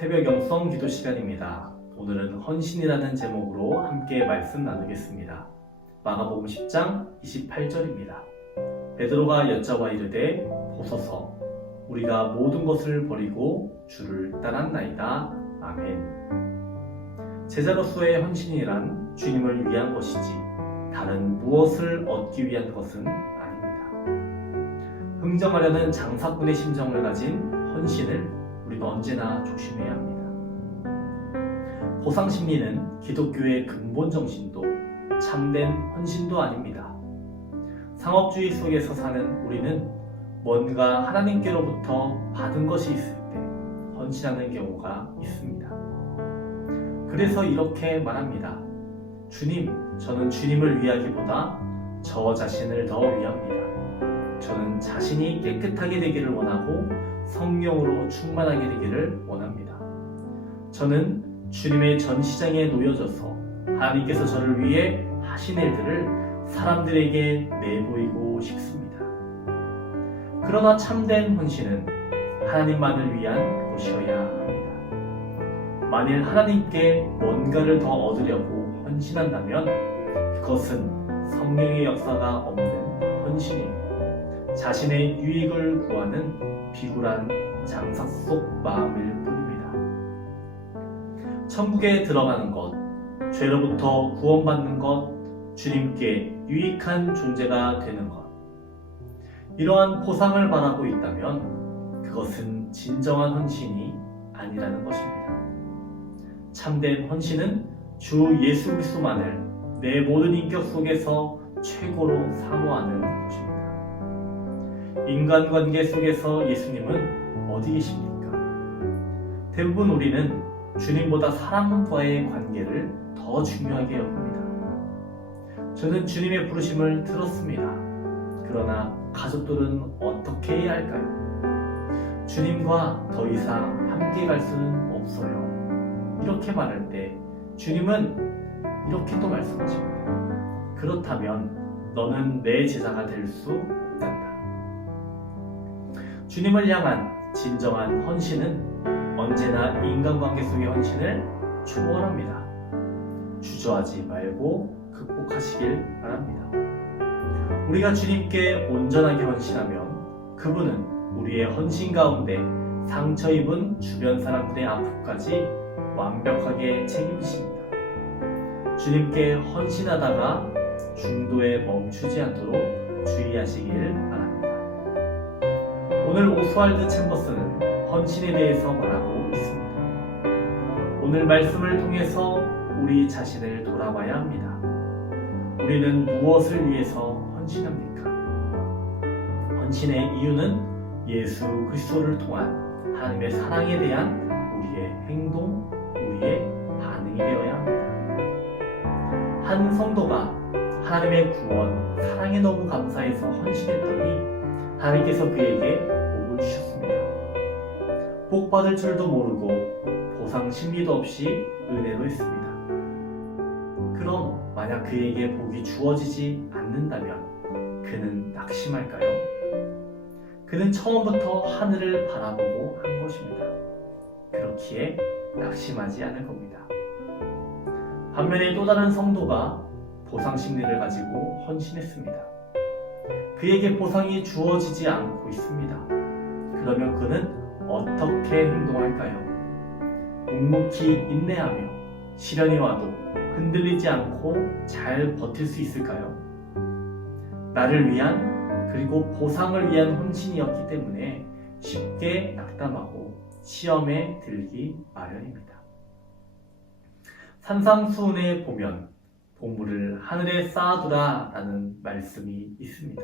새벽 영성 기도 시간입니다. 오늘은 헌신이라는 제목으로 함께 말씀 나누겠습니다. 마가복음 10장 28절입니다. 베드로가 여짜와 이르되 보소서 우리가 모든 것을 버리고 주를 따랐나이다. 아멘. 제자로서의 헌신이란 주님을 위한 것이지 다른 무엇을 얻기 위한 것은 아닙니다. 흥정하려는 장사꾼의 심정을 가진 헌신을 우리가 언제나 조심해야 합니다. 보상심리는 기독교의 근본 정신도 참된 헌신도 아닙니다. 상업주의 속에서 사는 우리는 뭔가 하나님께로부터 받은 것이 있을 때 헌신하는 경우가 있습니다. 그래서 이렇게 말합니다. 주님, 저는 주님을 위하기보다 저 자신을 더 위합니다. 저는 자신이 깨끗하게 되기를 원하고 성령으로 충만하게 되기를 원합니다. 저는 주님의 전시장에 놓여져서 하나님께서 저를 위해 하신 일들을 사람들에게 내보이고 싶습니다. 그러나 참된 헌신은 하나님만을 위한 것이어야 합니다. 만일 하나님께 뭔가를 더 얻으려고 헌신한다면 그것은 성령의 역사가 없는 헌신이고 자신의 유익을 구하는 비굴한 장사 속 마음일 뿐입니다. 천국에 들어가는 것, 죄로부터 구원받는 것, 주님께 유익한 존재가 되는 것, 이러한 보상을 바라고 있다면 그것은 진정한 헌신이 아니라는 것입니다. 참된 헌신은 주 예수 그리스도만을 내 모든 인격 속에서 최고로 사모하는 것입니다. 인간관계 속에서 예수님은 어디 계십니까? 대부분 우리는 주님보다 사람과의 관계를 더 중요하게 여깁니다. 저는 주님의 부르심을 들었습니다. 그러나 가족들은 어떻게 해야 할까요? 주님과 더 이상 함께 갈 수는 없어요. 이렇게 말할 때 주님은 이렇게 또 말씀하십니다. 그렇다면 너는 내 제자가 될 수 없단다. 주님을 향한 진정한 헌신은 언제나 인간관계 속의 헌신을 초월합니다. 주저하지 말고 극복하시길 바랍니다. 우리가 주님께 온전하게 헌신하면 그분은 우리의 헌신 가운데 상처 입은 주변 사람들의 아픔까지 완벽하게 책임지십니다. 주님께 헌신하다가 중도에 멈추지 않도록 주의하시길 바랍니다. 오늘 오스왈드 챔버스는 헌신에 대해서 말하고 있습니다. 오늘 말씀을 통해서 우리 자신을 돌아봐야 합니다. 우리는 무엇을 위해서 헌신합니까? 헌신의 이유는 예수 그리스도를 통한 하나님의 사랑에 대한 우리의 행동, 우리의 반응이 되어야 합니다. 한 성도가 하나님의 구원, 사랑에 너무 감사해서 헌신했더니 하나님께서 그에게 복을 주셨습니다. 복 받을 줄도 모르고 보상 심리도 없이 은혜로 했습니다. 그럼 만약 그에게 복이 주어지지 않는다면 그는 낙심할까요? 그는 처음부터 하늘을 바라보고 한 것입니다. 그렇기에 낙심하지 않을 겁니다. 반면에 또 다른 성도가 보상 심리를 가지고 헌신했습니다. 그에게 보상이 주어지지 않고 있습니다. 그러면 그는 어떻게 행동할까요? 묵묵히 인내하며 시련이 와도 흔들리지 않고 잘 버틸 수 있을까요? 나를 위한 그리고 보상을 위한 헌신이었기 때문에 쉽게 낙담하고 시험에 들기 마련입니다. 산상수훈에 보면 보물을 하늘에 쌓아두라 라는 말씀이 있습니다.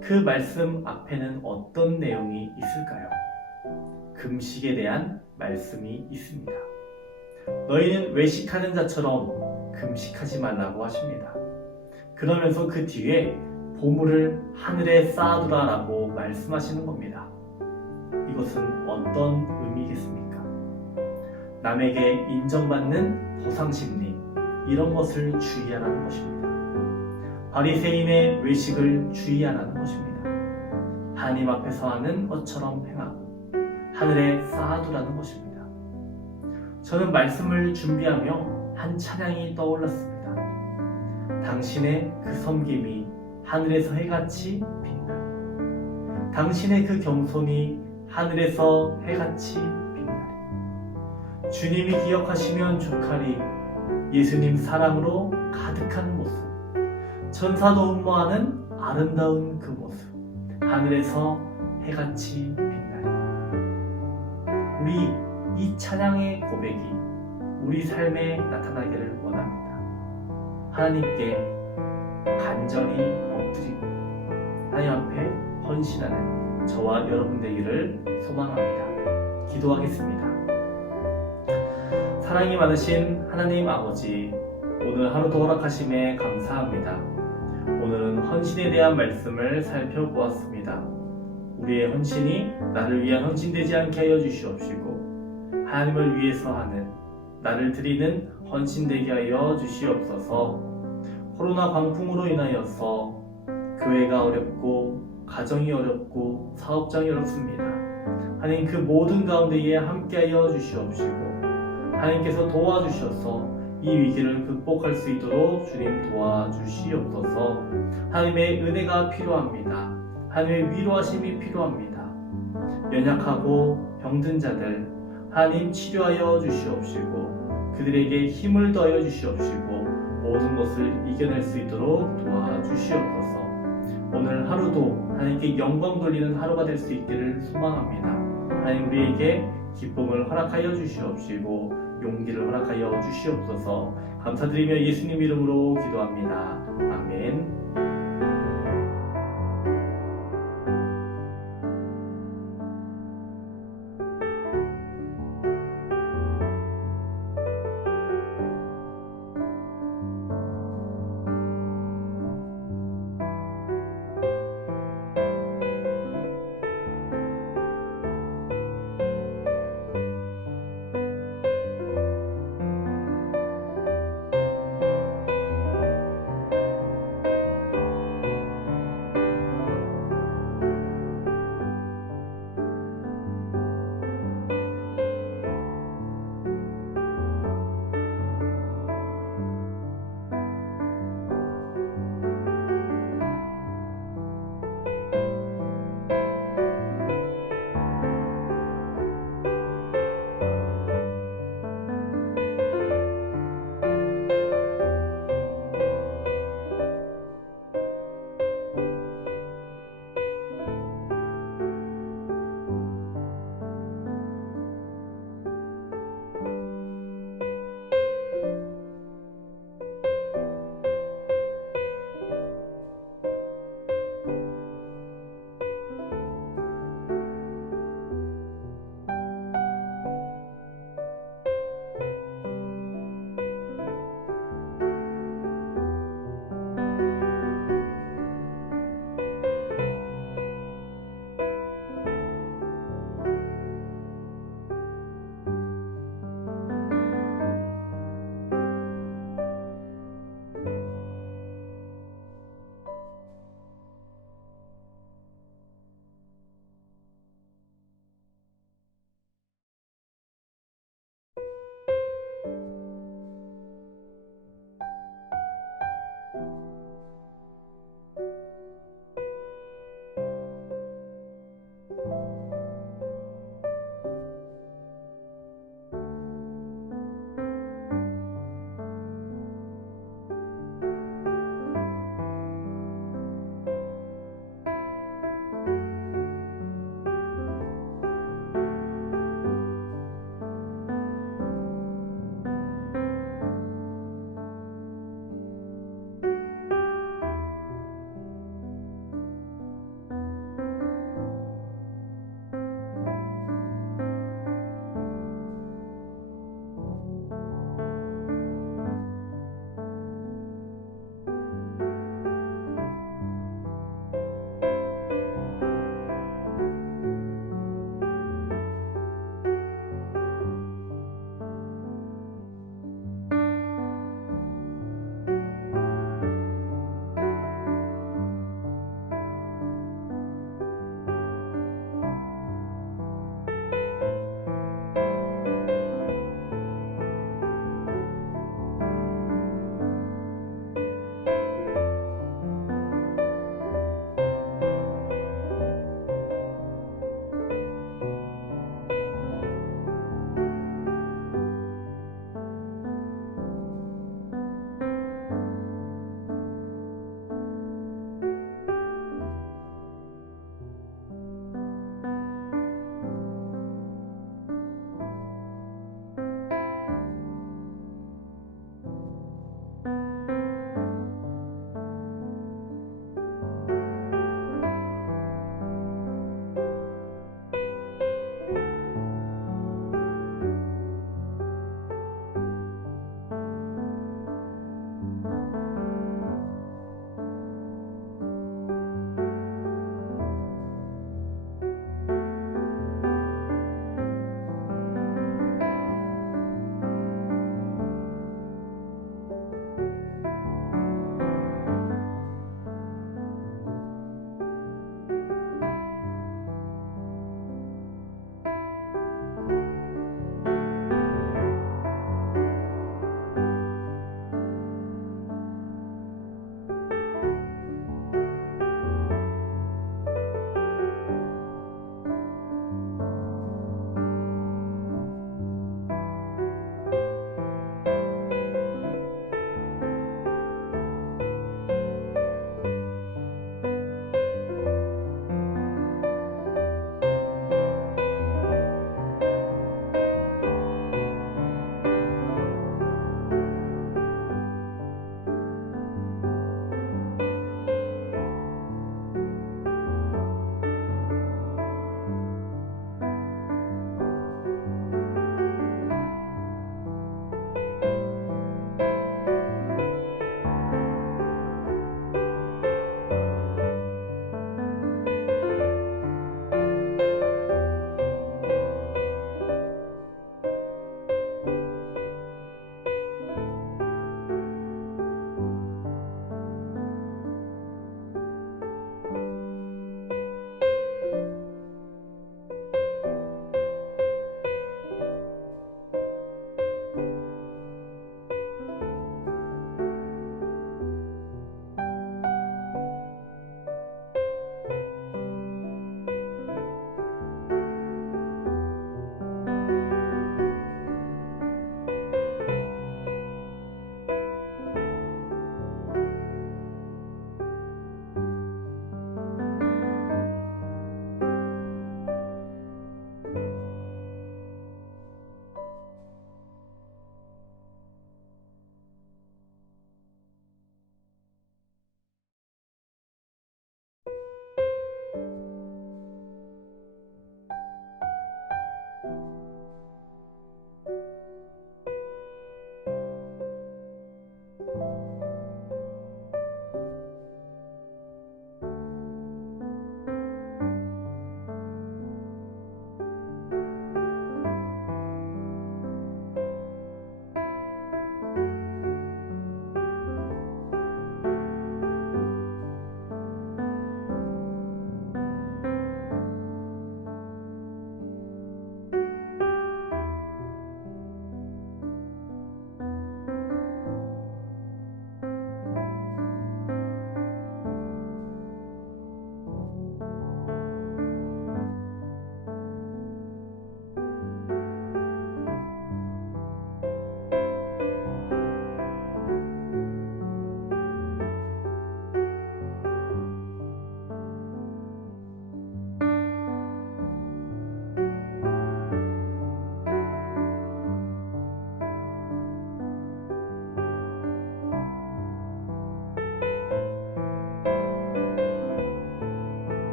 그 말씀 앞에는 어떤 내용이 있을까요? 금식에 대한 말씀이 있습니다. 너희는 외식하는 자처럼 금식하지 말라고 하십니다. 그러면서 그 뒤에 보물을 하늘에 쌓아두라 라고 말씀하시는 겁니다. 이것은 어떤 의미겠습니까? 남에게 인정받는 보상심리, 이런 것을 주의하라는 것입니다. 바리새인의 외식을 주의하라는 것입니다. 하나님 앞에서 하는 것처럼 행하고 하늘에 쌓아두라는 것입니다. 저는 말씀을 준비하며 한 찬양이 떠올랐습니다. 당신의 그 섬김이 하늘에서 해같이 빛나. 당신의 그 겸손이 하늘에서 해같이 빛나. 주님이 기억하시면 좋하리. 예수님 사랑으로 가득한 모습. 천사도 음모하는 아름다운 그 모습. 하늘에서 해같이 빛나리. 우리 이 찬양의 고백이 우리 삶에 나타나기를 원합니다. 하나님께 간절히 엎드리고 하나님 앞에 헌신하는 저와 여러분 되기를 소망합니다. 기도하겠습니다. 사랑이 많으신 하나님 아버지, 오늘 하루도 허락하심에 감사합니다. 오늘은 헌신에 대한 말씀을 살펴보았습니다. 우리의 헌신이 나를 위한 헌신되지 않게 하여 주시옵시고, 하나님을 위해서 하는 나를 드리는 헌신되게 하여 주시옵소서. 코로나 광풍으로 인하여서 교회가 어렵고 가정이 어렵고 사업장이 어렵습니다. 하나님 그 모든 가운데에 함께하여 주시옵시고, 하나님께서 도와주셔서 이 위기를 극복할 수 있도록 주님 도와주시옵소서. 하나님의 은혜가 필요합니다. 하나님의 위로하심이 필요합니다. 연약하고 병든 자들 하나님 치료하여 주시옵시고, 그들에게 힘을 더하여 주시옵시고, 모든 것을 이겨낼 수 있도록 도와주시옵소서. 오늘 하루도 하나님께 영광 돌리는 하루가 될 수 있기를 소망합니다. 하나님 우리에게 기쁨을 허락하여 주시옵시고, 용기를 허락하여 주시옵소서. 감사드리며 예수님 이름으로 기도합니다. 아멘.